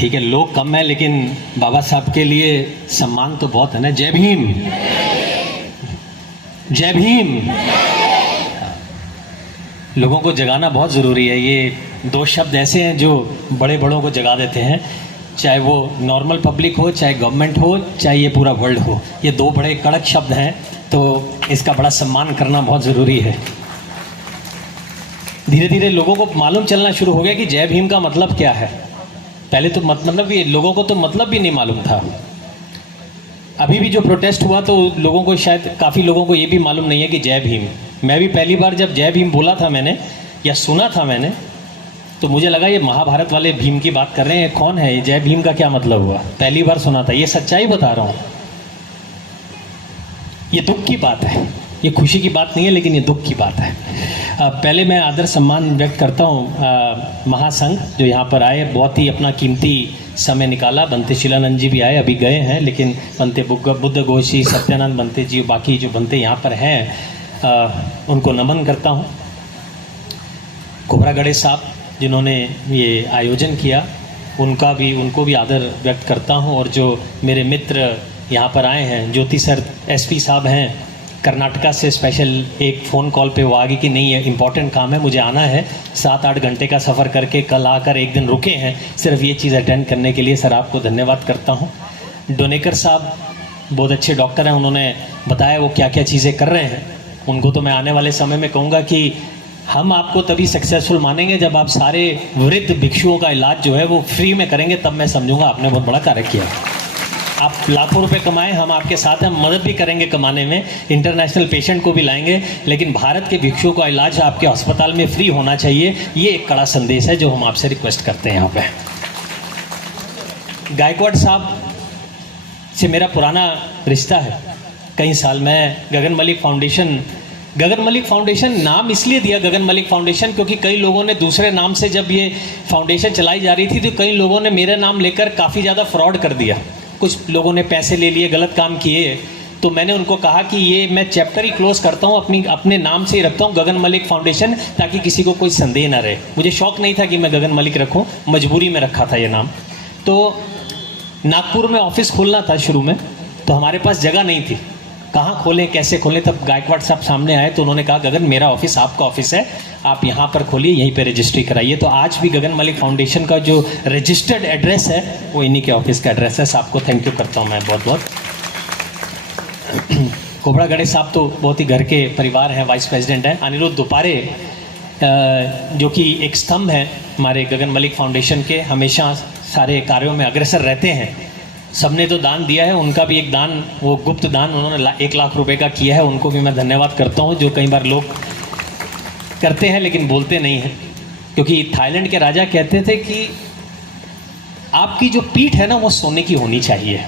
ठीक है, लोग कम है लेकिन बाबा साहब के लिए सम्मान तो बहुत है ना। जय भीम, जय भीम। लोगों को जगाना बहुत ज़रूरी है। ये दो शब्द ऐसे हैं जो बड़े बड़ों को जगा देते हैं, चाहे वो नॉर्मल पब्लिक हो, चाहे गवर्नमेंट हो, चाहे ये पूरा वर्ल्ड हो। ये दो बड़े कड़क शब्द हैं, तो इसका बड़ा सम्मान करना बहुत ज़रूरी है। धीरे धीरे लोगों को मालूम चलना शुरू हो गया कि जय भीम का मतलब क्या है। पहले तो मतलब ये लोगों को तो मतलब भी नहीं मालूम था। अभी भी जो प्रोटेस्ट हुआ तो लोगों को शायद काफ़ी लोगों को ये भी मालूम नहीं है कि जय भीम। मैं भी पहली बार जब जय भीम बोला था मैंने या सुना था मैंने, तो मुझे लगा ये महाभारत वाले भीम की बात कर रहे हैं। कौन है ये, जय भीम का क्या मतलब हुआ? पहली बार सुना था। ये सच्चाई बता रहा हूँ। ये दुख की बात है, ये खुशी की बात नहीं है, लेकिन ये दुख की बात है। पहले मैं आदर सम्मान व्यक्त करता हूँ महासंघ जो यहाँ पर आए, बहुत ही अपना कीमती समय निकाला। बनते शिलानंद जी भी आए, अभी गए हैं, लेकिन बनते बुद्ध घोषी, सत्यानंद बनते जी, बाकी जो बनते यहाँ पर हैं उनको नमन करता हूँ। कोबरागढ़े साहब जिन्होंने ये आयोजन किया उनको भी आदर व्यक्त करता हूँ। और जो मेरे मित्र यहाँ पर आए हैं, ज्योति सर एसपी साहब हैं कर्नाटका से, स्पेशल एक फ़ोन कॉल पे वो आगे कि नहीं है, इम्पॉर्टेंट काम है, मुझे आना है। 7-8 घंटे का सफ़र करके कल आकर एक दिन रुके हैं सिर्फ ये चीज़ अटेंड करने के लिए। सर आपको धन्यवाद करता हूँ। डोनेकर साहब बहुत अच्छे डॉक्टर हैं, उन्होंने बताया वो क्या क्या चीज़ें कर रहे हैं। उनको तो मैं आने वाले समय में कहूँगा कि हम आपको तभी सक्सेसफुल मानेंगे जब आप सारे वृद्ध भिक्षुओं का इलाज जो है वो फ्री में करेंगे, तब मैं समझूंगा आपने बहुत बड़ा कार्य किया। आप लाखों रुपए कमाएं, हम आपके साथ हैं, मदद भी करेंगे कमाने में, इंटरनेशनल पेशेंट को भी लाएंगे, लेकिन भारत के भिक्षुओं का इलाज आपके अस्पताल में फ्री होना चाहिए। ये एक कड़ा संदेश है जो हम आपसे रिक्वेस्ट करते हैं। यहाँ पे गायकवाड़ साहब से मेरा पुराना रिश्ता है, कई साल। मैं गगन मलिक फाउंडेशन नाम इसलिए दिया गगन मलिक फाउंडेशन क्योंकि कई लोगों ने दूसरे नाम से जब ये फाउंडेशन चलाई जा रही थी तो कई लोगों ने मेरा नाम लेकर काफ़ी ज़्यादा फ्रॉड कर दिया। कुछ लोगों ने पैसे ले लिए, गलत काम किए। तो मैंने उनको कहा कि ये मैं चैप्टर ही क्लोज करता हूँ, अपने नाम से ही रखता हूँ गगन मलिक फाउंडेशन, ताकि किसी को कोई संदेह ना रहे। मुझे शौक नहीं था कि मैं गगन मलिक रखूँ, मजबूरी में रखा था ये नाम। तो नागपुर में ऑफिस खोलना था शुरू में, तो हमारे पास जगह नहीं थी, कहाँ खोलें कैसे खोलें। तब गायकवाड़ साहब सामने आए तो उन्होंने कहा गगन मेरा ऑफिस आपका ऑफिस है, आप यहाँ पर खोलिए, यहीं पे रजिस्ट्री कराइए। तो आज भी गगन मलिक फाउंडेशन का जो रजिस्टर्ड एड्रेस है वो इन्हीं के ऑफिस का एड्रेस है। साहब को थैंक यू करता हूँ मैं बहुत बहुत। कोबरागढ़े साहब तो बहुत ही घर के परिवार हैं, वाइस प्रेसिडेंट हैं। अनिरुद्ध दुपारे जो कि एक स्तंभ है हमारे गगन मलिक फाउंडेशन के, हमेशा सारे कार्यों में अग्रसर रहते हैं। सबने तो दान दिया है, उनका भी एक दान, वो गुप्त दान उन्होंने 1 लाख रुपए का किया है, उनको भी मैं धन्यवाद करता हूँ। जो कई बार लोग करते हैं लेकिन बोलते नहीं हैं, क्योंकि थाईलैंड के राजा कहते थे कि आपकी जो पीठ है ना वो सोने की होनी चाहिए।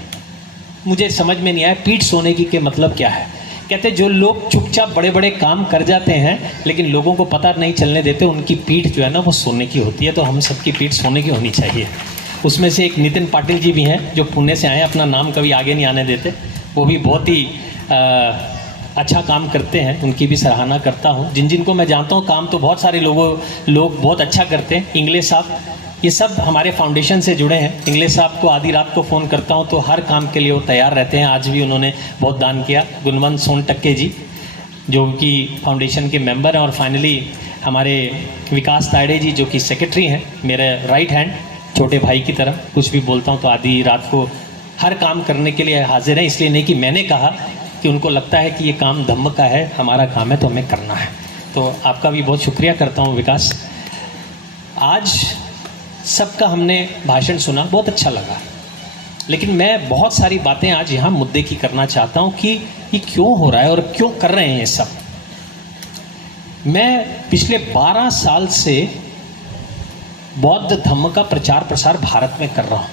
मुझे समझ में नहीं आया पीठ सोने की के मतलब क्या है। कहते जो लोग चुपचाप बड़े बड़े काम कर जाते हैं लेकिन लोगों को पता नहीं चलने देते, उनकी पीठ जो है ना वो सोने की होती है। तो हम सबकी पीठ सोने की होनी चाहिए। उसमें से एक नितिन पाटिल जी भी हैं जो पुणे से आए, अपना नाम कभी आगे नहीं आने देते, वो भी बहुत ही अच्छा काम करते हैं, उनकी भी सराहना करता हूँ। जिनको मैं जानता हूँ काम तो बहुत सारे लोग बहुत अच्छा करते हैं। इंग्लिश साहब, ये सब हमारे फाउंडेशन से जुड़े हैं। इंग्लिश साहब को आधी रात को फ़ोन करता हूँ तो हर काम के लिए वो तैयार रहते हैं। आज भी उन्होंने बहुत दान किया। गुणवंत सोनटक्के जी जो कि फाउंडेशन के मेंबर हैं। और फाइनली हमारे विकास तायड़े जी जो कि सेक्रेटरी हैं, मेरे राइट हैंड, छोटे भाई की तरह। कुछ भी बोलता हूँ तो आधी रात को हर काम करने के लिए हाजिर है। इसलिए नहीं कि मैंने कहा, कि उनको लगता है कि ये काम धम्म का है, हमारा काम है तो हमें करना है। तो आपका भी बहुत शुक्रिया करता हूँ विकास। आज सबका हमने भाषण सुना, बहुत अच्छा लगा, लेकिन मैं बहुत सारी बातें आज यहाँ मुद्दे की करना चाहता हूँ कि ये क्यों हो रहा है और क्यों कर रहे हैं ये सब। मैं पिछले 12 साल से बौद्ध धम्म का प्रचार प्रसार भारत में कर रहा हूँ।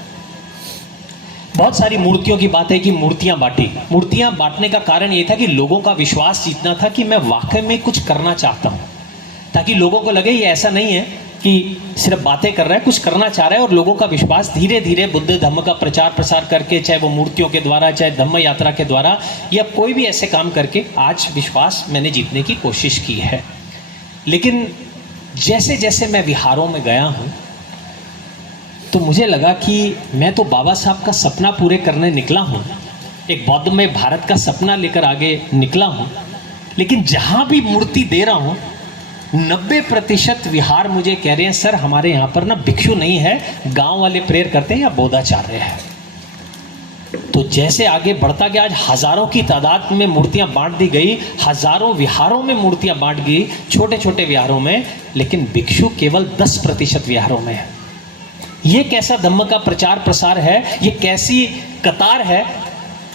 बहुत सारी मूर्तियों की बात है कि मूर्तियां बांटी। मूर्तियां बांटने का कारण ये था कि लोगों का विश्वास जीतना था कि मैं वाकई में कुछ करना चाहता हूँ, ताकि लोगों को लगे ये ऐसा नहीं है कि सिर्फ बातें कर रहा है, कुछ करना चाह रहा है। और लोगों का विश्वास धीरे धीरे बुद्ध धम्म का प्रचार प्रसार करके, चाहे वो मूर्तियों के द्वारा, चाहे धम्म यात्रा के द्वारा, या कोई भी ऐसे काम करके आज विश्वास मैंने जीतने की कोशिश की है। लेकिन जैसे जैसे मैं विहारों में गया हूँ तो मुझे लगा कि मैं तो बाबा साहब का सपना पूरे करने निकला हूँ, एक बौद्धमय भारत का सपना लेकर आगे निकला हूँ, लेकिन जहाँ भी मूर्ति दे रहा हूँ 90% विहार मुझे कह रहे हैं सर हमारे यहाँ पर ना भिक्षु नहीं है, गांव वाले प्रेयर करते हैं या बोधाचार्य है। तो जैसे आगे बढ़ता गया, आज हजारों की तादाद में मूर्तियां बांट दी गई, हजारों विहारों में मूर्तियां बांट गई, छोटे छोटे विहारों में, लेकिन भिक्षु केवल 10% विहारों में है। ये कैसा धम्म का प्रचार प्रसार है, ये कैसी कतार है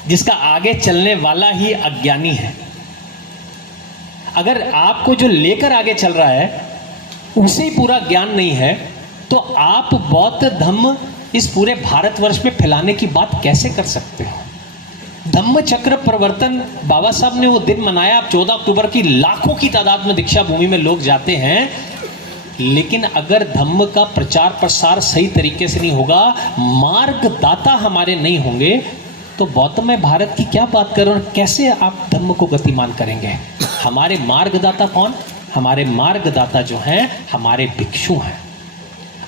जिसका आगे चलने वाला ही अज्ञानी है। अगर आपको जो लेकर आगे चल रहा है उसे पूरा ज्ञान नहीं है, तो आप बौद्ध धम्म इस पूरे भारतवर्ष में फैलाने की बात कैसे कर सकते हो। धम्म चक्र प्रवर्तन बाबा साहब ने वो दिन मनाया, 14 अक्टूबर की लाखों की तादाद में दीक्षा भूमि में लोग जाते हैं, लेकिन अगर धम्म का प्रचार प्रसार सही तरीके से नहीं होगा, मार्गदाता हमारे नहीं होंगे, तो बौद्ध में भारत की क्या बात करो, कैसे आप धम्म को गतिमान करेंगे। हमारे मार्गदाता कौन? हमारे मार्गदाता जो हैं हमारे भिक्षु हैं।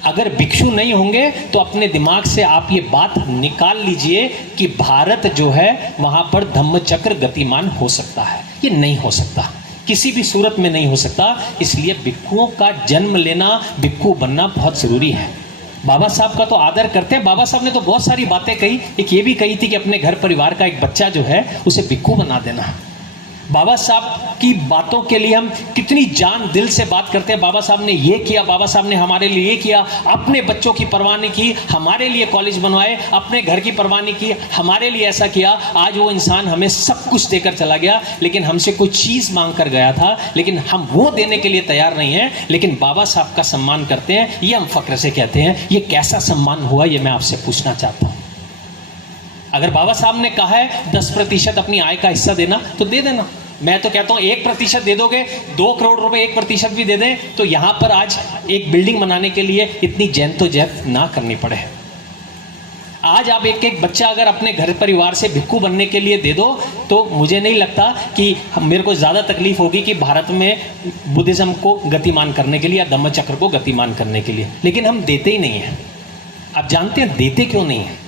अगर भिक्षु नहीं होंगे तो अपने दिमाग से आप ये बात निकाल लीजिए कि भारत जो है वहां पर धम्म चक्र गतिमान हो सकता है। ये नहीं हो सकता, किसी भी सूरत में नहीं हो सकता। इसलिए भिक्षुओं का जन्म लेना, भिक्षु बनना बहुत जरूरी है। बाबा साहब का तो आदर करते हैं। बाबा साहब ने तो बहुत सारी बातें कही, एक ये भी कही थी कि अपने घर परिवार का एक बच्चा जो है उसे भिक्षु बना देना। बाबा साहब की बातों के लिए हम कितनी जान दिल से बात करते हैं। बाबा साहब ने ये किया, बाबा साहब ने हमारे लिए ये किया, अपने बच्चों की परवाह नहीं की, हमारे लिए कॉलेज बनवाए, अपने घर की परवाह नहीं की, हमारे लिए ऐसा किया। आज वो इंसान हमें सब कुछ देकर चला गया, लेकिन हमसे कोई चीज़ मांग कर गया था, लेकिन हम वो देने के लिए तैयार नहीं हैं, लेकिन बाबा साहब का सम्मान करते हैं। ये हम फक्र से कहते हैं। ये कैसा सम्मान हुआ, ये मैं आपसे पूछना चाहता हूँ। अगर बाबा साहब ने कहा है 10% अपनी आय का हिस्सा देना, तो दे देना। मैं तो कहता हूं 1% दे दोगे, 2 करोड़ रुपए 1% भी दे दें, तो यहां पर आज एक बिल्डिंग बनाने के लिए इतनी जहद ना करनी पड़े। आज आप एक एक बच्चा अगर अपने घर परिवार से भिक्षु बनने के लिए दे दो, तो मुझे नहीं लगता कि मेरे को ज्यादा तकलीफ होगी कि भारत में बुद्धिज्म को गतिमान करने के लिए या धम्म चक्र को गतिमान करने के लिए। लेकिन हम देते ही नहीं हैं। आप जानते हैं देते क्यों नहीं है?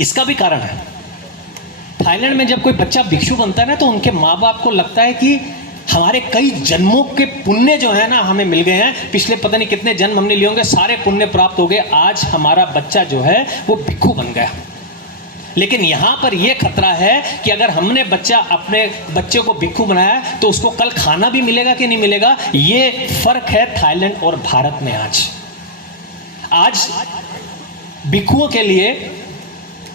इसका भी कारण है। थाईलैंड में जब कोई बच्चा भिक्षु बनता है ना, तो उनके माँ बाप को लगता है कि हमारे कई जन्मों के पुण्य जो है ना हमें मिल गए हैं, पिछले पता नहीं कितने जन्म हमने लिए होंगे, सारे पुण्य प्राप्त हो गए, आज हमारा बच्चा जो है वो भिक्षु बन गया। लेकिन यहां पर यह खतरा है कि अगर हमने अपने बच्चे को भिक्षु बनाया तो उसको कल खाना भी मिलेगा कि नहीं मिलेगा। ये फर्क है थाईलैंड और भारत में। आज भिक्षुओं के लिए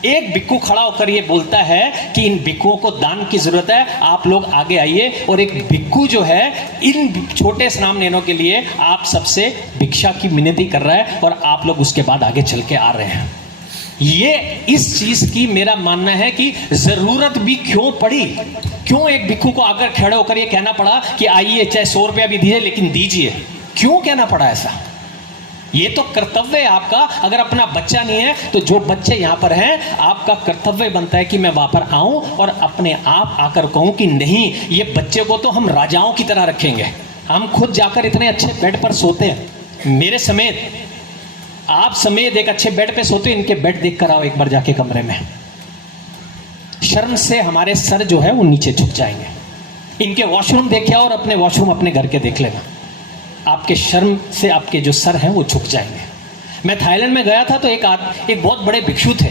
एक भिक्षु खड़ा होकर ये बोलता है कि इन भिक्षुओं को दान की जरूरत है, आप लोग आगे आइए। और एक भिक्षु जो है इन छोटे स्नाम लेनों के लिए आप सबसे भिक्षा की विनती कर रहा है, और आप लोग उसके बाद आगे चल के आ रहे हैं। ये इस चीज की मेरा मानना है कि जरूरत भी क्यों पड़ी, क्यों एक भिक्षु को आकर खड़े होकर ये कहना पड़ा कि आइए, चाहे 100 रुपया भी दीजिए लेकिन दीजिए, क्यों कहना पड़ा ऐसा? ये तो कर्तव्य है आपका। अगर अपना बच्चा नहीं है तो जो बच्चे यहां पर हैं, आपका कर्तव्य बनता है कि मैं वहां पर आऊं और अपने आप आकर कहूं कि नहीं, ये बच्चे को तो हम राजाओं की तरह रखेंगे। हम खुद जाकर इतने अच्छे बेड पर सोते हैं, मेरे समेत, आप समेत एक अच्छे बेड पे सोते, इनके बेड देख कर आओ एक बार जाके कमरे में। शर्म से हमारे सर जो है वो नीचे झुक जाएंगे। इनके वॉशरूम देखे और अपने वॉशरूम अपने घर के देख लेना, आपके शर्म से आपके जो सर हैं वो झुक जाएंगे। मैं थाईलैंड में गया था तो एक बहुत बड़े भिक्षु थे,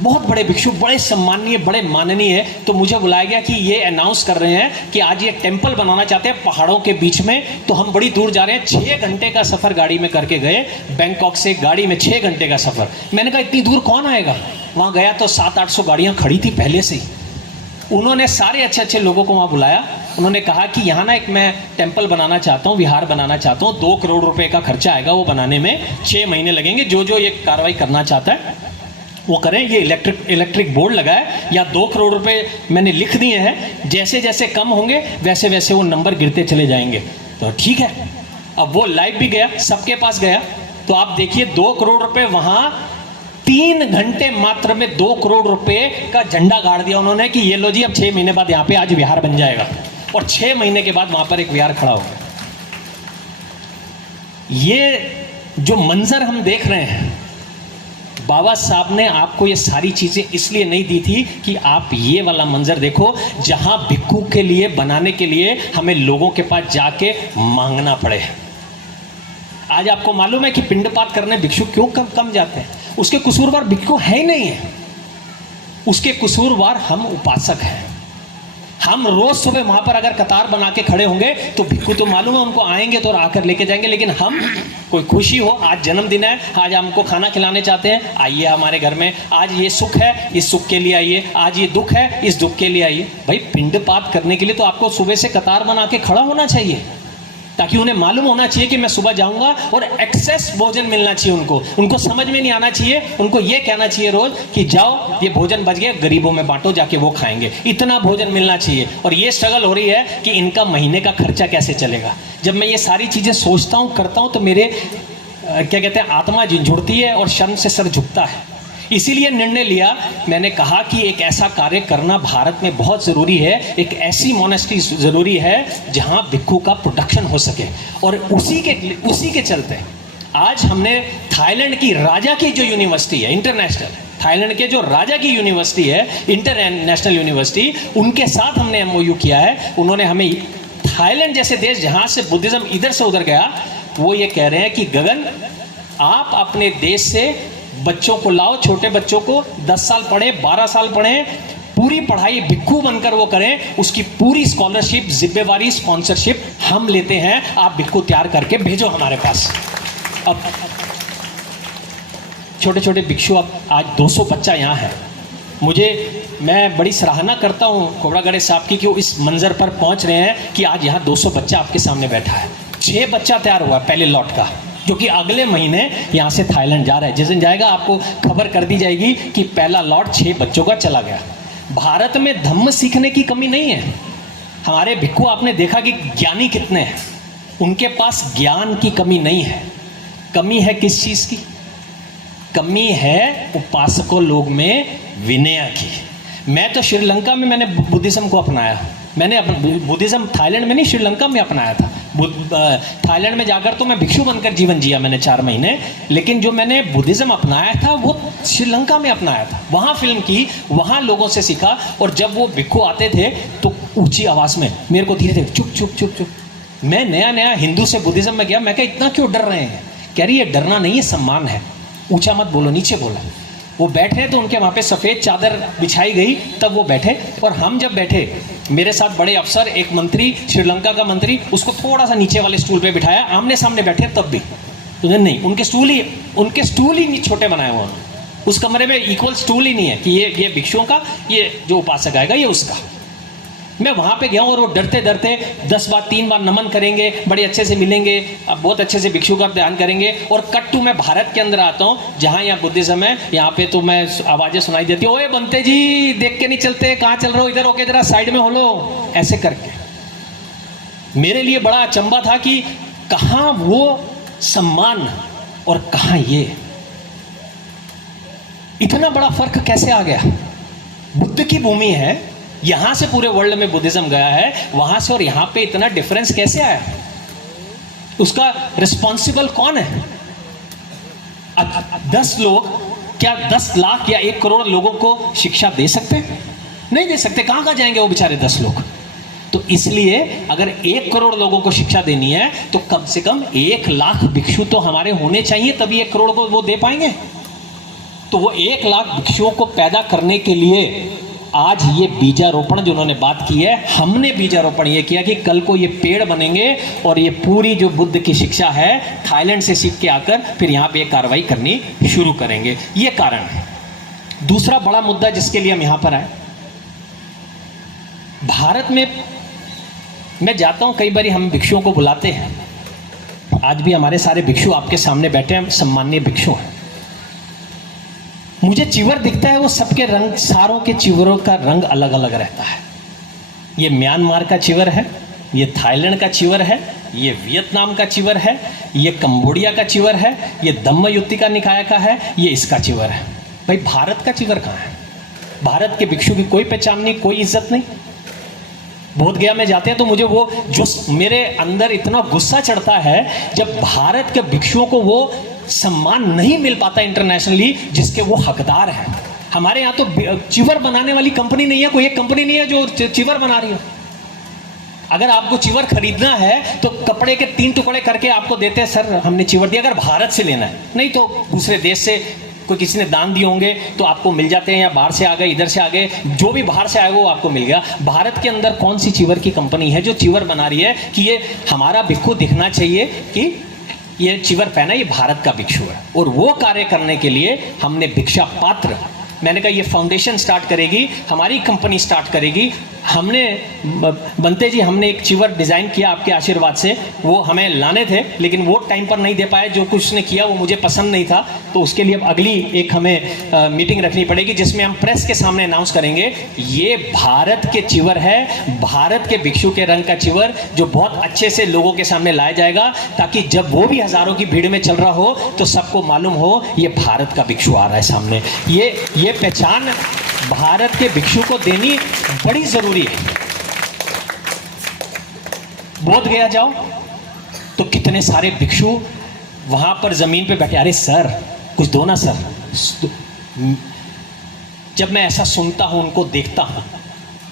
बहुत बड़े भिक्षु, बड़े सम्माननीय, बड़े माननीय। तो मुझे बुलाया गया कि ये अनाउंस कर रहे हैं कि आज ये टेंपल बनाना चाहते हैं पहाड़ों के बीच में। तो हम बड़ी दूर जा रहे हैं, 6 घंटे का सफर गाड़ी में करके गए, बैंकॉक से गाड़ी में 6 घंटे का सफर। मैंने कहा इतनी दूर कौन आएगा? वहां गया तो 700-800 गाड़ियां खड़ी थी पहले से ही। उन्होंने सारे अच्छे अच्छे लोगों को वहां बुलाया। उन्होंने कहा कि यहाँ ना एक मैं टेंपल बनाना चाहता हूँ, विहार बनाना चाहता हूँ, 2 करोड़ रुपए का खर्चा आएगा वो बनाने में, 6 महीने लगेंगे। जो ये कार्रवाई करना चाहता है वो करें। ये इलेक्ट्रिक बोर्ड लगाए, या 2 करोड़ रुपए मैंने लिख दिए हैं, जैसे जैसे कम होंगे वैसे वैसे वो नंबर गिरते चले जाएंगे। तो ठीक है। अब वो लाइव भी गया, सबके पास गया। तो आप देखिए 2 करोड़ रुपए वहां 3 घंटे मात्र में 2 करोड़ रुपए का झंडा गाड़ दिया उन्होंने कि ये लो जी, अब 6 महीने बाद यहाँ पे आज विहार बन जाएगा। और 6 महीने के बाद वहां पर एक विहार खड़ा हो गया। ये जो मंजर हम देख रहे हैं, बाबा साहब ने आपको ये सारी चीजें इसलिए नहीं दी थी कि आप ये वाला मंजर देखो, जहां भिक्खू के लिए बनाने के लिए हमें लोगों के पास जाके मांगना पड़े। आज आपको मालूम है कि पिंडपात करने भिक्षु क्यों कम जाते हैं? उसके कसूरवार भिक्षु है ही नहीं है, उसके कसूरवार हम उपासक हैं। हम रोज सुबह वहां पर अगर कतार बना के खड़े होंगे तो भिक्खु तो मालूम है उनको आएंगे तो आकर लेके जाएंगे, लेकिन हम कोई खुशी हो, आज जन्मदिन है, आज हमको खाना खिलाने चाहते हैं, आइए हमारे घर में, आज ये सुख है इस सुख के लिए आइए, आज ये दुख है इस दुख के लिए आइए। भाई पिंडपात करने के लिए तो आपको सुबह से कतार बना के खड़ा होना चाहिए, ताकि उन्हें मालूम होना चाहिए कि मैं सुबह जाऊंगा और एक्सेस भोजन मिलना चाहिए। उनको समझ में नहीं आना चाहिए, उनको ये कहना चाहिए रोज कि जाओ ये भोजन बच गया, गरीबों में बांटो, जाके वो खाएंगे, इतना भोजन मिलना चाहिए। और ये स्ट्रगल हो रही है कि इनका महीने का खर्चा कैसे चलेगा। जब मैं ये सारी चीजें सोचता हूं, करता हूं, तो मेरे क्या कहते हैं, आत्मा झंझुड़ती है और शर्म से सर झुकता है। इसीलिए निर्णय लिया, मैंने कहा कि एक ऐसा कार्य करना भारत में बहुत ज़रूरी है, एक ऐसी मोनेस्ट्री ज़रूरी है जहां भिक्षु का प्रोडक्शन हो सके। और उसी के चलते आज हमने थाईलैंड की राजा की जो यूनिवर्सिटी है, इंटरनेशनल, थाईलैंड के जो राजा की यूनिवर्सिटी है, इंटरनेशनल यूनिवर्सिटी, उनके साथ हमने MOU किया है। उन्होंने हमें, थाईलैंड जैसे देश जहां से बुद्धिज्म इधर से उधर गया, वो ये कह रहे हैं कि गगन आप अपने देश से बच्चों को लाओ, छोटे बच्चों को 10 साल पढ़े, 12 साल पढ़े, पूरी पढ़ाई भिक्षु बनकर वो करें, उसकी पूरी स्कॉलरशिप, जिम्मेवारी, स्पॉन्सरशिप हम लेते हैं, आप भिक्षु तैयार करके भेजो हमारे पास। अब छोटे छोटे भिक्षु, अब आज 200 बच्चा यहाँ है। मैं बड़ी सराहना करता हूँ खोबरागढ़े साहब की कि वो इस मंजर पर पहुँच रहे हैं कि आज यहाँ 200 बच्चा आपके सामने बैठा है। 6 बच्चा तैयार हुआ पहले लॉट का, जो कि अगले महीने यहाँ से थाईलैंड जा रहा है। जिस दिन जाएगा आपको खबर कर दी जाएगी कि पहला लॉट 6 बच्चों का चला गया। भारत में धम्म सीखने की कमी नहीं है। हमारे भिक्षु आपने देखा कि ज्ञानी कितने हैं, उनके पास ज्ञान की कमी नहीं है। कमी है किस चीज की? कमी है उपासकों लोग में विनय की। मैं तो श्रीलंका में मैंने बुद्धिज्म को अपनाया, मैंने बुद्धिज्म थाईलैंड में नहीं, श्रीलंका में अपनाया था। थाईलैंड में जाकर तो मैं भिक्षु बनकर जीवन जिया मैंने 4 महीने, लेकिन जो मैंने बुद्धिज्म अपनाया था वो श्रीलंका में अपनाया था। वहाँ फिल्म की, वहाँ लोगों से सीखा। और जब वो भिक्षु आते थे तो ऊंची आवाज में मेरे को धीरे धीरे चुप चुप चुप चुप। मैं नया हिंदू से बुद्धिज्म में गया, मैं कहा इतना क्यों डर रहे हैं? कह रही है डरना नहीं है, सम्मान है, ऊंचा मत बोलो, नीचे बोलो। वो बैठे तो उनके वहाँ पे सफ़ेद चादर बिछाई गई, तब वो बैठे। और हम जब बैठे, मेरे साथ बड़े अफसर, एक मंत्री, श्रीलंका का मंत्री, उसको थोड़ा सा नीचे वाले स्टूल पे बिठाया, आमने सामने बैठे तब भी तो नहीं, उनके स्टूल ही नहीं छोटे बनाए हुए। उस कमरे में इक्वल स्टूल ही नहीं है कि ये भिक्षुओं का, ये जो उपासक आएगा ये उसका। मैं वहाँ पे गया और वो डरते डरते 10 बार 3 बार नमन करेंगे, बड़े अच्छे से मिलेंगे, अब बहुत अच्छे से भिक्षु का ध्यान करेंगे। और कट टू मैं भारत के अंदर आता हूँ जहाँ यहाँ बुद्धिज्म है, यहाँ पे तो मैं आवाज़ें सुनाई देती है, ओए बनते जी देख के नहीं चलते, कहाँ चल रहे हो, इधर होके जरा साइड में हो लो, ऐसे करके। मेरे लिए बड़ा अचंभा था कि कहाँ वो सम्मान और कहाँ ये, इतना बड़ा फर्क कैसे आ गया? बुद्ध की भूमि है, यहां से पूरे वर्ल्ड में बुद्धिज्म गया है, वहां से और यहां पे इतना डिफरेंस कैसे आया? उसका रिस्पॉन्सिबल कौन है? 10 लोग क्या 10 लाख या 1 करोड़ लोगों को शिक्षा दे सकते हैं? नहीं दे सकते। कहां जाएंगे वो बेचारे 10 लोग? तो इसलिए अगर 1 करोड़ लोगों को शिक्षा देनी है तो कम से कम 1 लाख भिक्षु तो हमारे होने चाहिए, तभी 1 करोड़ को वो दे पाएंगे। तो वो 1 लाख भिक्षुओं को पैदा करने के लिए आज ये बीजारोपण जो उन्होंने बात की है, हमने बीजारोपण ये किया कि कल को ये पेड़ बनेंगे और ये पूरी जो बुद्ध की शिक्षा है थाईलैंड से सीख के आकर फिर यहाँ पे कार्रवाई करनी शुरू करेंगे। ये कारण है। दूसरा बड़ा मुद्दा जिसके लिए हम यहाँ पर आए, भारत में मैं जाता हूँ, कई बार हम भिक्षुओं को बुलाते हैं, आज भी हमारे सारे भिक्षु आपके सामने बैठे हैं, सम्मानीय भिक्षु हैं। मुझे चिवर दिखता है, वो सबके रंग, सारों के चिवरों का रंग अलग अलग रहता है। ये म्यांमार का चिवर है, ये थाईलैंड का चिवर है, ये वियतनाम का चिवर है, ये कंबोडिया का चिवर है, ये धम्मयुत्तिका निकाय का है, ये इसका चिवर है। भाई भारत का चिवर कहाँ है? भारत के भिक्षु की कोई पहचान नहीं, कोई इज्जत नहीं। बोध गया में जाते हैं तो मुझे वो जो मेरे अंदर इतना गुस्सा चढ़ता है जब भारत के भिक्षुओं को वो सम्मान नहीं मिल पाता इंटरनेशनली जिसके वो हकदार हैं। हमारे यहाँ तो चिवर बनाने वाली कंपनी नहीं है, कोई एक कंपनी नहीं है जो चिवर बना रही हो। अगर आपको चिवर खरीदना है तो कपड़े के 3 टुकड़े करके आपको देते हैं, सर हमने चिवर दिया, अगर भारत से लेना है, नहीं तो दूसरे देश से कोई किसी ने दान दिए होंगे तो आपको मिल जाते हैं, या बाहर से आ गए, इधर से आ गए, जो भी बाहर से आए वो आपको मिल गया। भारत के अंदर कौन सी चिवर की कंपनी है जो चिवर बना रही है कि ये हमारा भिक्षु दिखना चाहिए कि ये चिवर पहना, ये भारत का भिक्षु है। और वो कार्य करने के लिए हमने भिक्षा पात्र, मैंने कहा ये फाउंडेशन स्टार्ट करेगी, हमारी कंपनी स्टार्ट करेगी। हमने बनते जी हमने एक चिवर डिज़ाइन किया आपके आशीर्वाद से, वो हमें लाने थे लेकिन वो टाइम पर नहीं दे पाए, जो कुछ ने किया वो मुझे पसंद नहीं था, तो उसके लिए अब अगली एक हमें मीटिंग रखनी पड़ेगी जिसमें हम प्रेस के सामने अनाउंस करेंगे ये भारत के चिवर है, भारत के भिक्षु के रंग का चिवर, जो बहुत अच्छे से लोगों के सामने लाया जाएगा ताकि जब वो भी हजारों की भीड़ में चल रहा हो तो सबको मालूम हो ये भारत का भिक्षु आ रहा है सामने। ये पहचान भारत के भिक्षु को देनी बड़ी जरूरी है। बोध गया जाओ तो कितने सारे भिक्षु वहां पर जमीन पे बैठे, अरे सर कुछ दो ना सर। जब मैं ऐसा सुनता हूं, उनको देखता हूं,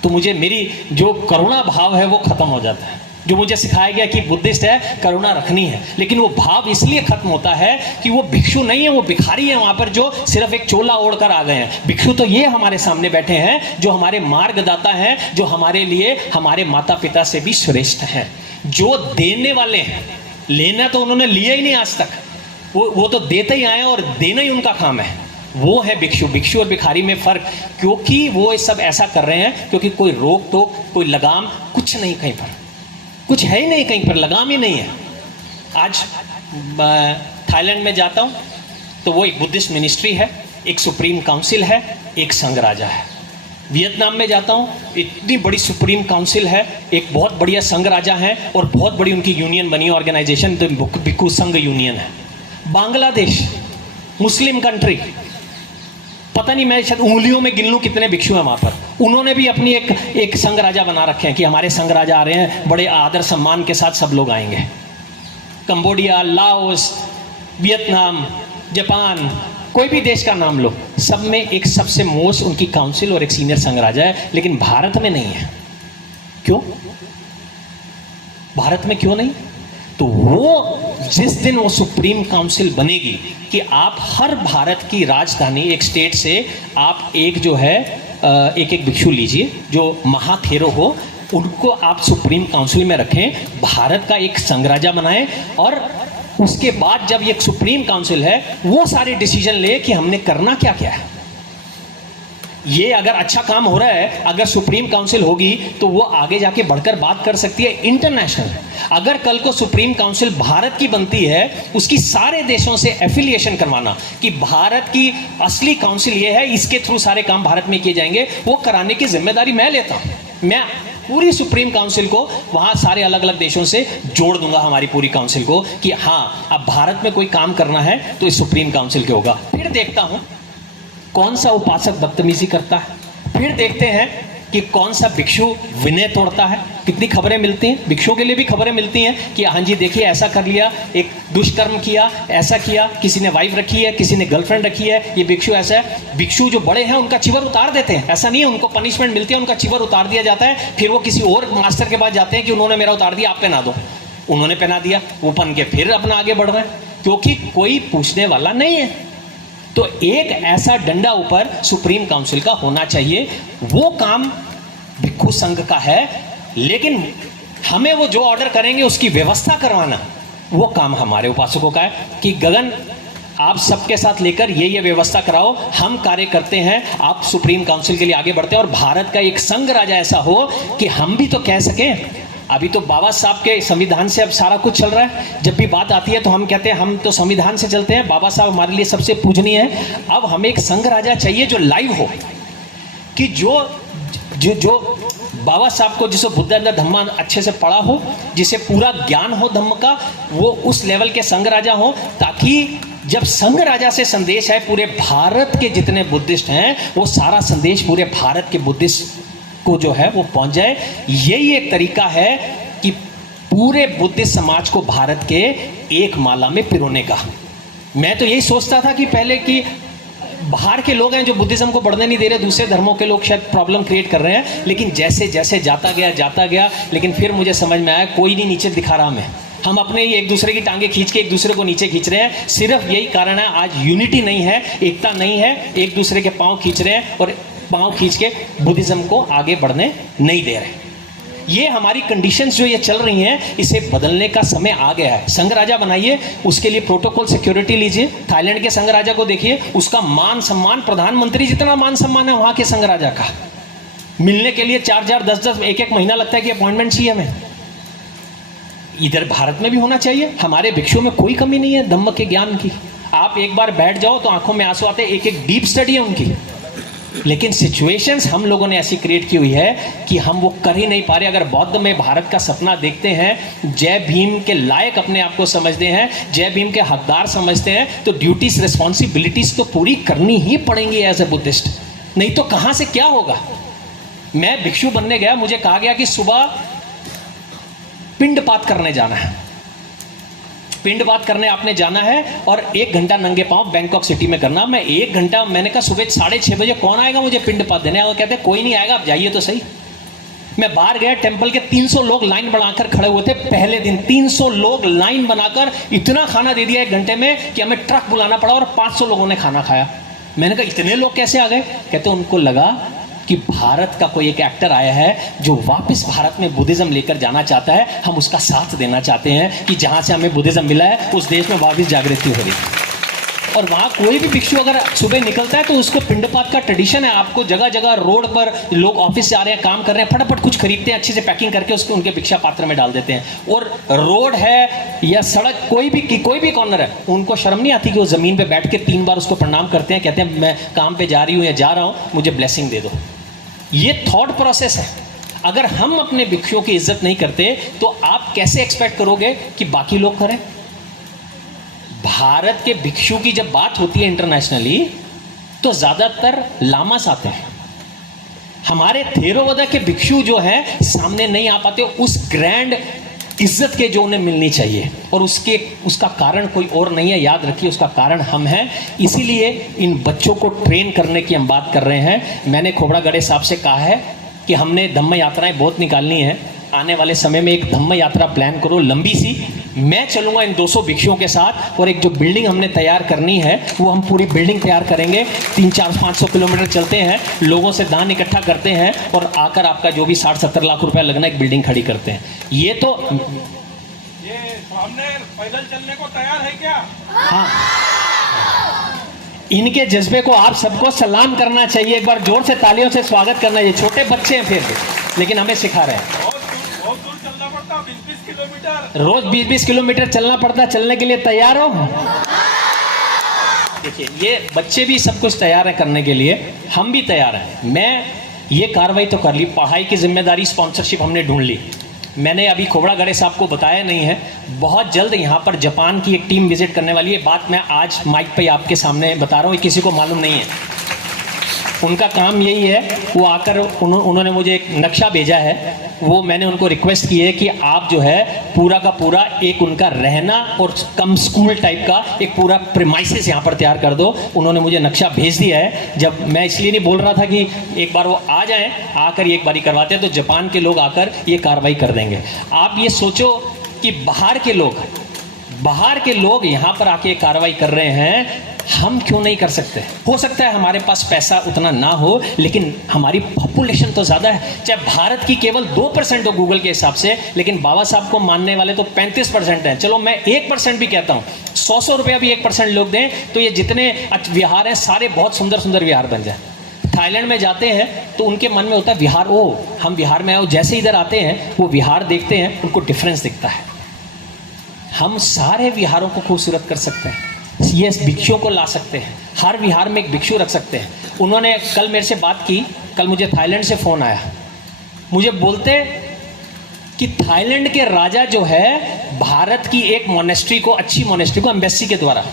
तो मुझे मेरी जो करुणा भाव है वो खत्म हो जाता है। जो मुझे सिखाया गया कि बुद्धिस्ट है करुणा रखनी है, लेकिन वो भाव इसलिए खत्म होता है कि वो भिक्षु नहीं है, वो भिखारी है वहां पर जो सिर्फ एक चोला ओढ़कर आ गए हैं। भिक्षु तो ये हमारे सामने बैठे हैं जो हमारे मार्गदाता हैं, जो हमारे लिए हमारे माता पिता से भी श्रेष्ठ हैं, जो देने वाले हैं। लेना तो उन्होंने लिया ही नहीं आज तक, वो तो देते ही आए और देना ही उनका काम है। वो है भिक्षु। भिक्षु और भिखारी में फर्क, क्योंकि वो ये सब ऐसा कर रहे हैं क्योंकि कोई रोक टोक, कोई लगाम कुछ नहीं, कहीं पर कुछ है ही नहीं, कहीं पर लगाम ही नहीं है। आज थाईलैंड में जाता हूं तो वो एक बुद्धिस्ट मिनिस्ट्री है, एक सुप्रीम काउंसिल है, एक संघ राजा है। वियतनाम में जाता हूं, इतनी बड़ी सुप्रीम काउंसिल है, एक बहुत बढ़िया संघ राजा है और बहुत बड़ी उनकी यूनियन बनी, ऑर्गेनाइजेशन, तो भिक्षु संघ यूनियन है। बांग्लादेश मुस्लिम कंट्री, पता नहीं मैं शायद उंगलियों में गिन लूं कितने भिक्षु हैं वहां पर। उन्होंने भी अपनी एक संघ राजा बना रखे हैं कि हमारे संघ राजा आ रहे हैं, बड़े आदर सम्मान के साथ सब लोग आएंगे। कंबोडिया, लाओस, वियतनाम, जापान, कोई भी देश का नाम लो, सब में एक सबसे मोस्ट उनकी काउंसिल और एक सीनियर संघ राजा है, लेकिन भारत में नहीं है। क्यों? भारत में क्यों नहीं? तो वो जिस दिन वो सुप्रीम काउंसिल बनेगी कि आप हर भारत की राजधानी, एक स्टेट से आप एक जो है एक भिक्षु लीजिए जो महाथेरो हो, उनको आप सुप्रीम काउंसिल में रखें, भारत का एक संघ राजा बनाएं, और उसके बाद जब ये सुप्रीम काउंसिल है वो सारे डिसीजन ले कि हमने करना क्या क्या है। ये अगर अच्छा काम हो रहा है, अगर सुप्रीम काउंसिल होगी तो वो आगे जाके बढ़कर बात कर सकती है इंटरनेशनल। अगर कल को सुप्रीम काउंसिल भारत की बनती है, उसकी सारे देशों से एफिलिएशन करवाना कि भारत की असली काउंसिल ये है, इसके थ्रू सारे काम भारत में किए जाएंगे, वो कराने की जिम्मेदारी मैं लेता हूं। मैं पूरी सुप्रीम काउंसिल को वहां सारे अलग अलग देशों से जोड़ दूंगा, हमारी पूरी काउंसिल को, कि हाँ अब भारत में कोई काम करना है तो इस सुप्रीम काउंसिल के होगा। फिर देखता हूं कौन सा उपासक बदतमीजी करता है, फिर देखते हैं कि कौन सा भिक्षु विनय तोड़ता है। कितनी खबरें मिलती हैं, भिक्षुओं के लिए भी खबरें मिलती हैं कि हाँ जी देखिए ऐसा कर लिया, एक दुष्कर्म किया, ऐसा किया, किसी ने वाइफ रखी है, किसी ने गर्लफ्रेंड रखी है, ये भिक्षु ऐसा है। भिक्षु जो बड़े हैं उनका चिवर उतार देते हैं, ऐसा नहीं है, उनको पनिशमेंट मिलती है, उनका चिवर उतार दिया जाता है। फिर वो किसी और मास्टर के पास जाते हैं कि उन्होंने मेरा उतार दिया, आप पहना दो। उन्होंने पहना दिया, वो पहन के फिर अपना आगे बढ़ रहे हैं, क्योंकि कोई पूछने वाला नहीं है। तो एक ऐसा डंडा ऊपर सुप्रीम काउंसिल का होना चाहिए। वो काम भिक्षु संघ का है, लेकिन हमें वो जो ऑर्डर करेंगे उसकी व्यवस्था करवाना वो काम हमारे उपासकों का है कि गगन आप सबके साथ लेकर ये व्यवस्था कराओ, हम कार्य करते हैं, आप सुप्रीम काउंसिल के लिए आगे बढ़ते हैं, और भारत का एक संघ राजा ऐसा हो कि हम भी तो कह सकें। अभी तो बाबा साहब के संविधान से अब सारा कुछ चल रहा है। जब भी बात आती है तो हम कहते हैं हम तो संविधान से चलते हैं, बाबा साहब हमारे लिए सबसे पूजनीय है। अब हमें एक संघ राजा चाहिए जो लाइव हो, कि जो जो जो बाबा साहब को, जिसे बुद्ध धम्मा अच्छे से पढ़ा हो, जिसे पूरा ज्ञान हो धम्म का, वो उस लेवल के संघ राजा हो, ताकि जब संघ राजा से संदेश है पूरे भारत के जितने बुद्धिस्ट हैं, वो सारा संदेश पूरे भारत के बुद्धिस्ट को जो है वो पहुंच जाए। यही एक तरीका है कि पूरे बुद्धिस्ट समाज को भारत के एक माला में पिरोने का। मैं तो यही सोचता था कि पहले कि बाहर के लोग हैं जो बुद्धिज्म को बढ़ने नहीं दे रहे, दूसरे धर्मों के लोग शायद प्रॉब्लम क्रिएट कर रहे हैं, लेकिन जैसे जैसे जाता गया, लेकिन फिर मुझे समझ में आया कोई नहीं नीचे दिखा रहा हमें, हम अपने ही एक दूसरे की टांगे खींच के एक दूसरे को नीचे खींच रहे हैं। सिर्फ यही कारण है आज यूनिटी नहीं है, एकता नहीं है, एक दूसरे के पांव खींच रहे हैं और पांव खींच के बुद्धिज्म को आगे बढ़ने नहीं दे रहे। ये हमारी कंडीशंस जो ये चल रही हैं, इसे बदलने का समय आ गया है। संघ राजा बनाइए, उसके लिए प्रोटोकॉल सिक्योरिटी लीजिए। थाईलैंड के संघ राजा को देखिए, उसका मान सम्मान प्रधानमंत्री जितना मान सम्मान है वहां के संघ राजा का। मिलने के लिए 4-4, 10-10, 1-1 महीना लगता है कि अपॉइंटमेंट चाहिए हमें। इधर भारत में भी होना चाहिए। हमारे भिक्षुओं में कोई कमी नहीं है धम्म के ज्ञान की। आप एक बार बैठ जाओ तो आंखों में आंसू आते हैं, एक डीप स्टडी है उनकी। लेकिन सिचुएशंस हम लोगों ने ऐसी क्रिएट की हुई है कि हम वो कर ही नहीं पा रहे। अगर बौद्ध में भारत का सपना देखते हैं, जय भीम के लायक अपने आप को समझते हैं, जय भीम के हकदार समझते हैं, तो ड्यूटीज रिस्पॉन्सिबिलिटीज तो पूरी करनी ही पड़ेंगी एज ए बुद्धिस्ट, नहीं तो कहां से क्या होगा। मैं भिक्षु बनने गया, मुझे कहा गया कि सुबह पिंडपात करने जाना है, पिंडपात करने आपने जाना है और 1 घंटा नंगे पांव बैंकॉक सिटी में करना। मैं 1 घंटा, मैंने कहा सुबह 6:30 बजे कौन आएगा मुझे पिंडपात देने? वो कहते कोई नहीं आएगा, आप जाइए तो सही। मैं बाहर गया, टेंपल के 300 लोग लाइन बनाकर खड़े हुए थे पहले दिन। 300 लोग लाइन बनाकर इतना खाना दे दिया 1 घंटे में कि हमें ट्रक बुलाना पड़ा और 500 लोगों ने खाना खाया। मैंने कहा इतने लोग कैसे आ गए? कहते उनको लगा कि भारत का कोई एक एक्टर आया है जो वापस भारत में बुद्धिज्म लेकर जाना चाहता है, हम उसका साथ देना चाहते हैं कि जहां से हमें बुद्धिज्म मिला है उस देश में वापस जागृति हो रही है। और वहां कोई भी भिक्षु अगर सुबह निकलता है तो उसको पिंडपात का ट्रेडिशन है। आपको जगह जगह रोड पर लोग ऑफिस से आ रहे हैं, काम कर रहे हैं, फटाफट कुछ खरीदते हैं, अच्छे से पैकिंग करके उसको उनके भिक्षा पात्र में डाल देते हैं। और रोड है या सड़क, कोई भी कॉर्नर है, उनको शर्म नहीं आती कि वो जमीन पे बैठ के 3 बार उसको प्रणाम करते हैं, कहते हैं मैं काम पे जा रही हूं या जा रहा हूं, मुझे ब्लेसिंग दे दो। ये थॉट प्रोसेस है। अगर हम अपने भिक्षुओं की इज्जत नहीं करते तो आप कैसे एक्सपेक्ट करोगे कि बाकी लोग करें? भारत के भिक्षु की जब बात होती है इंटरनेशनली तो ज्यादातर लामास आते हैं। हमारे थेरोवादा के भिक्षु जो हैं सामने नहीं आ पाते उस ग्रैंड इज्जत के जो उन्हें मिलनी चाहिए, और उसका कारण कोई और नहीं है। याद रखिए, उसका कारण हम हैं। इसीलिए इन बच्चों को ट्रेन करने की हम बात कर रहे हैं। मैंने खोबड़ा गड़े साहब से कहा है कि हमने धम्म यात्राएं बहुत निकालनी है, आने वाले समय में एक धम्म यात्रा प्लान करो लंबी सी। मैं चलूंगा इन 200 भिक्षुओं के साथ, और एक जो बिल्डिंग हमने तैयार करनी है वो हम पूरी बिल्डिंग तैयार करेंगे। 300-500 किलोमीटर चलते हैं, लोगों से दान इकट्ठा करते हैं और आकर आपका जो भी 60-70 लाख रुपया लगना एक बिल्डिंग खड़ी करते हैं। ये सामने पैदल चलने को तैयार है क्या? हाँ, इनके जज्बे को आप सबको सलाम करना चाहिए। एक बार जोर से तालियों से स्वागत करना। ये छोटे बच्चे हैं फिर भी, लेकिन हमें सिखा रहे हैं। बहुत दूर चलना पड़ता, 20-20 किलोमीटर रोज 20-20 किलोमीटर चलना पड़ता। चलने के लिए तैयार हो? देखिए, ये बच्चे भी सब कुछ तैयार है करने के लिए, हम भी तैयार हैं। मैं ये कार्रवाई तो कर ली, पढ़ाई की जिम्मेदारी, स्पॉन्सरशिप हमने ढूंढ ली। मैंने अभी खोबड़ा गड़े साहब को बताया नहीं है, बहुत जल्द यहाँ पर जापान की एक टीम विजिट करने वाली है। बात मैं आज माइक पे आपके सामने बता रहा हूँ, किसी को मालूम नहीं है। उनका काम यही है, वो आकर उन्होंने मुझे एक नक्शा भेजा है, वो मैंने उनको रिक्वेस्ट की है कि आप जो है पूरा का पूरा एक उनका रहना और कम स्कूल टाइप का एक पूरा प्रीमाइसेस यहाँ पर तैयार कर दो। उन्होंने मुझे नक्शा भेज दिया है। जब मैं इसलिए नहीं बोल रहा था कि एक बार वो आ जाएं, आकर एक बारी करवाते हैं तो जापान के लोग आकर ये कार्रवाई कर देंगे। आप ये सोचो कि बाहर के लोग यहाँ पर आके कार्रवाई कर रहे हैं, हम क्यों नहीं कर सकते? हो सकता है हमारे पास पैसा उतना ना हो, लेकिन हमारी पॉपुलेशन तो ज्यादा है। चाहे भारत की केवल 2% हो गूगल के हिसाब से, लेकिन बाबा साहब को मानने वाले तो 35% हैं। चलो मैं 1% भी कहता हूँ, 100 रुपया भी 1% लोग दें तो ये जितने विहार हैं सारे बहुत सुंदर सुंदर विहार बन जाए। थाईलैंड में जाते हैं तो उनके मन में होता है विहार, ओ हम बिहार में आए, जैसे इधर आते हैं वो विहार देखते हैं, उनको डिफरेंस दिखता है। हम सारे विहारों को खूबसूरत कर सकते हैं, ये भिक्षुओं को ला सकते हैं, हर विहार में एक भिक्षु रख सकते हैं। उन्होंने कल मेरे से बात की, कल मुझे थाईलैंड से फोन आया, मुझे बोलते कि थाईलैंड के राजा जो है भारत की एक मोनेस्ट्री को, अच्छी मोनेस्ट्री को एम्बेसी के द्वारा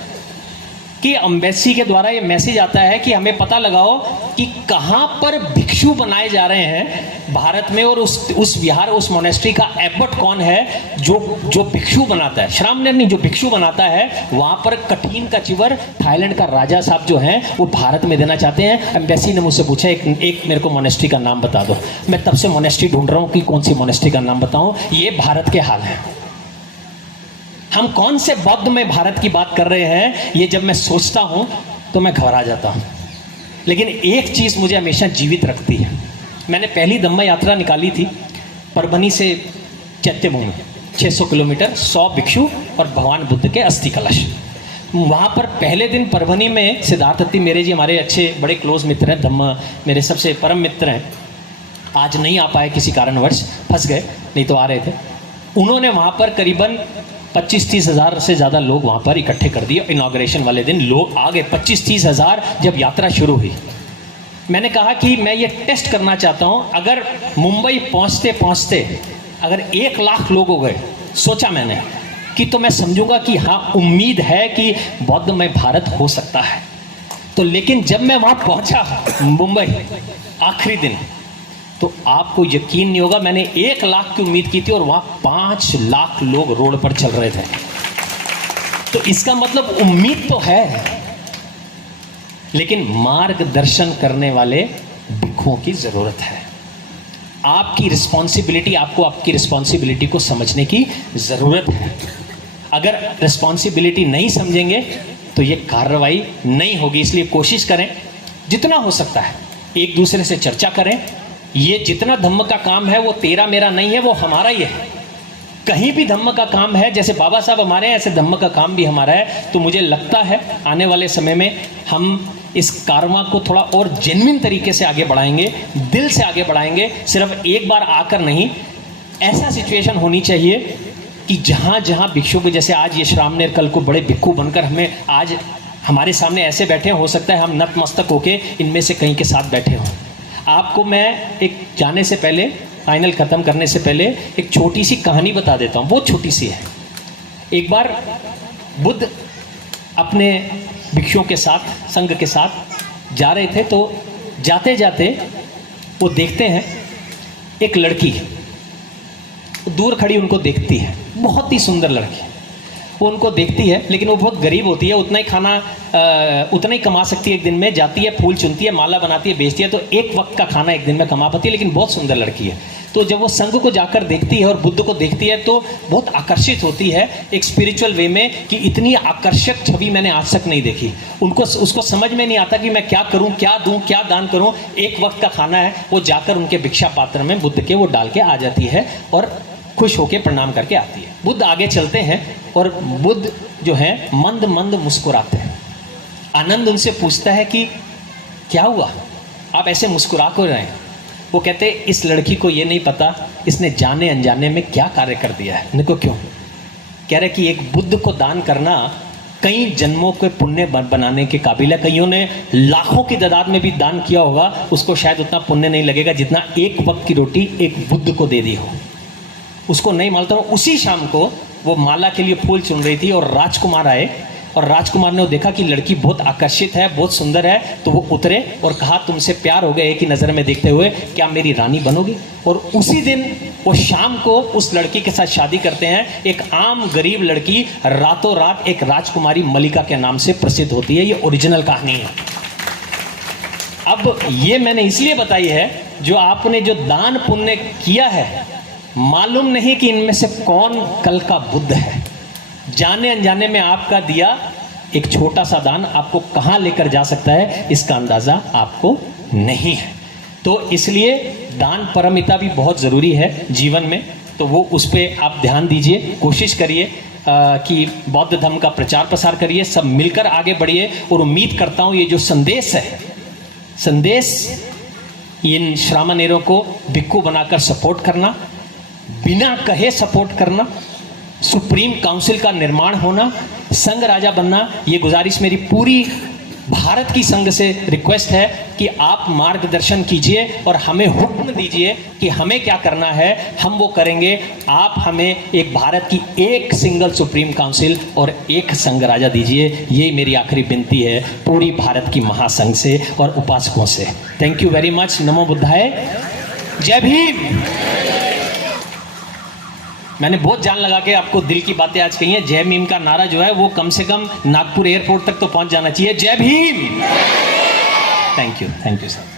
कि एम्बेसी के द्वारा ये मैसेज आता है कि हमें पता लगाओ कि कहां पर भिक्षु बनाए जा रहे हैं भारत में, और उस विहार, उस मोनेस्ट्री का एबट कौन है जो भिक्षु बनाता है, श्रामणेर नहीं, जो भिक्षु बनाता है। वहां पर कठिन का चिवर थाईलैंड का राजा साहब जो हैं वो भारत में देना चाहते हैं। एम्बेसी ने मुझसे पूछा एक मेरे को मोनेस्ट्री का नाम बता दो। मैं तब से मोनेस्ट्री ढूंढ रहा हूं कि कौन सी मोनेस्ट्री का नाम बताऊं। ये भारत के हाल है। हम कौन से बौद्ध में भारत की बात कर रहे हैं, ये जब मैं सोचता हूं तो मैं घबरा जाता हूं। लेकिन एक चीज मुझे हमेशा जीवित रखती है। मैंने पहली धम्म यात्रा निकाली थी परभनी से चैत्यभूमि, 600 किलोमीटर, 100 भिक्षु और भगवान बुद्ध के अस्थि कलश। वहाँ पर पहले दिन परभनी में सिद्धार्थती मेरे जी हमारे अच्छे बड़े क्लोज मित्र हैं, धम्म मेरे सबसे परम मित्र हैं। आज नहीं आ पाए किसी कारणवश, फंस गए, नहीं तो आ रहे थे। उन्होंने वहाँ पर करीबन 25-30 हज़ार से ज़्यादा लोग वहाँ पर इकट्ठे कर दिए। इनॉग्रेशन वाले दिन लोग आ गए 25-30 हज़ार जब यात्रा शुरू हुई। मैंने कहा कि मैं ये टेस्ट करना चाहता हूँ, अगर मुंबई पहुँचते पहुँचते अगर 1 लाख लोग हो गए, सोचा मैंने कि तो मैं समझूंगा कि हाँ उम्मीद है कि बौद्ध में भारत हो सकता है। तो लेकिन जब मैं वहाँ पहुँचा मुंबई आखिरी दिन, तो आपको यकीन नहीं होगा, मैंने 1 लाख की उम्मीद की थी और वहाँ 5 लाख लोग रोड पर चल रहे थे। तो इसका मतलब उम्मीद तो है, लेकिन मार्गदर्शन करने वाले भिक्षुओं की जरूरत है। आपकी रिस्पॉन्सिबिलिटी, आपको आपकी रिस्पॉन्सिबिलिटी को समझने की जरूरत है। अगर रिस्पॉन्सिबिलिटी नहीं समझेंगे तो ये कार्रवाई नहीं होगी। इसलिए कोशिश करें जितना हो सकता है, एक दूसरे से चर्चा करें। ये जितना धम्म का काम है वो तेरा मेरा नहीं है, वो हमारा ही है। कहीं भी धम्म का काम है, जैसे बाबा साहब हमारे हैं, ऐसे धम्म का काम भी हमारा है। तो मुझे लगता है आने वाले समय में हम इस कारवा को थोड़ा और जेन्युइन तरीके से आगे बढ़ाएंगे, दिल से आगे बढ़ाएंगे, सिर्फ एक बार आकर नहीं। ऐसा सिचुएशन होनी चाहिए कि जहाँ जहाँ भिक्षु को, जैसे आज ये श्रामणेर कल को बड़े भिक्षु बनकर हमें आज हमारे सामने ऐसे बैठे, हो सकता है हम नतमस्तक होके इनमें से कहीं के साथ बैठे हों। आपको मैं एक जाने से पहले, फाइनल ख़त्म करने से पहले एक छोटी सी कहानी बता देता हूँ, बहुत छोटी सी है। एक बार बुद्ध अपने भिक्षुओं के साथ, संघ के साथ जा रहे थे। तो जाते जाते वो देखते हैं एक लड़की दूर खड़ी उनको देखती है, बहुत ही सुंदर लड़की। वो उनको देखती है, लेकिन वो बहुत गरीब होती है, उतना ही खाना उतना ही कमा सकती है एक दिन में। जाती है, फूल चुनती है, माला बनाती है, बेचती है, तो एक वक्त का खाना एक दिन में कमा पाती है, लेकिन बहुत सुंदर लड़की है। तो जब वो संघ को जाकर देखती है और बुद्ध को देखती है तो बहुत आकर्षित होती है एक स्पिरिचुअल वे में कि इतनी आकर्षक छवि मैंने आज तक नहीं देखी। उसको समझ में नहीं आता कि मैं क्या करूं, क्या दूं, क्या दान करूं। एक वक्त का खाना है, वो जाकर उनके भिक्षा पात्र में बुद्ध के वो डाल के आ जाती है और खुश होकर प्रणाम करके आती है। बुद्ध आगे चलते हैं और बुद्ध जो है मंद मंद मुस्कुराते हैं। आनंद उनसे पूछता है कि क्या हुआ, आप ऐसे मुस्कुरा क्यों रहे हैं? वो कहते इस लड़की को ये नहीं पता इसने जाने अनजाने में क्या कार्य कर दिया है। देखो क्यों कह रहे कि एक बुद्ध को दान करना कई जन्मों के पुण्य बनाने के काबिल है। कईयों ने लाखों की तादाद में भी दान किया होगा, उसको शायद उतना पुण्य नहीं लगेगा जितना एक वक्त की रोटी एक बुद्ध को दे दी हो। उसको नहीं मानता हूँ। उसी शाम को वो माला के लिए फूल चुन रही थी और राजकुमार आए और राजकुमार ने वो देखा कि लड़की बहुत आकर्षित है, बहुत सुंदर है। तो वो उतरे और कहा तुमसे प्यार हो गया एक ही नज़र में देखते हुए, क्या मेरी रानी बनोगी? और उसी दिन वो शाम को उस लड़की के साथ शादी करते हैं। एक आम गरीब लड़की रातों रात एक राजकुमारी मलिका के नाम से प्रसिद्ध होती है। ये ओरिजिनल कहानी है। अब ये मैंने इसलिए बताई है, जो आपने जो दान पुण्य किया है, मालूम नहीं कि इनमें से कौन कल का बुद्ध है। जाने अनजाने में आपका दिया एक छोटा सा दान आपको कहां लेकर जा सकता है, इसका अंदाजा आपको नहीं है। तो इसलिए दान परमिता भी बहुत ज़रूरी है जीवन में। तो वो उस पर आप ध्यान दीजिए, कोशिश करिए कि बौद्ध धर्म का प्रचार प्रसार करिए, सब मिलकर आगे बढ़िए। और उम्मीद करता हूँ ये जो संदेश है, संदेश इन श्रामणेरों को भिक्षु बनाकर सपोर्ट करना, बिना कहे सपोर्ट करना, सुप्रीम काउंसिल का निर्माण होना, संघ राजा बनना, ये गुजारिश मेरी पूरी भारत की संघ से रिक्वेस्ट है कि आप मार्गदर्शन कीजिए और हमें हुक्म दीजिए कि हमें क्या करना है, हम वो करेंगे। आप हमें एक भारत की एक सिंगल सुप्रीम काउंसिल और एक संघ राजा दीजिए। ये मेरी आखिरी विनती है पूरी भारत की महासंघ से और उपासकों से। Thank you very much. नमो बुद्धाय। जय भीम। मैंने बहुत जान लगा के आपको दिल की बातें आज कही हैं। जय भीम का नारा जो है वो कम से कम नागपुर एयरपोर्ट तक तो पहुंच जाना चाहिए। जय भीम। Thank you sir.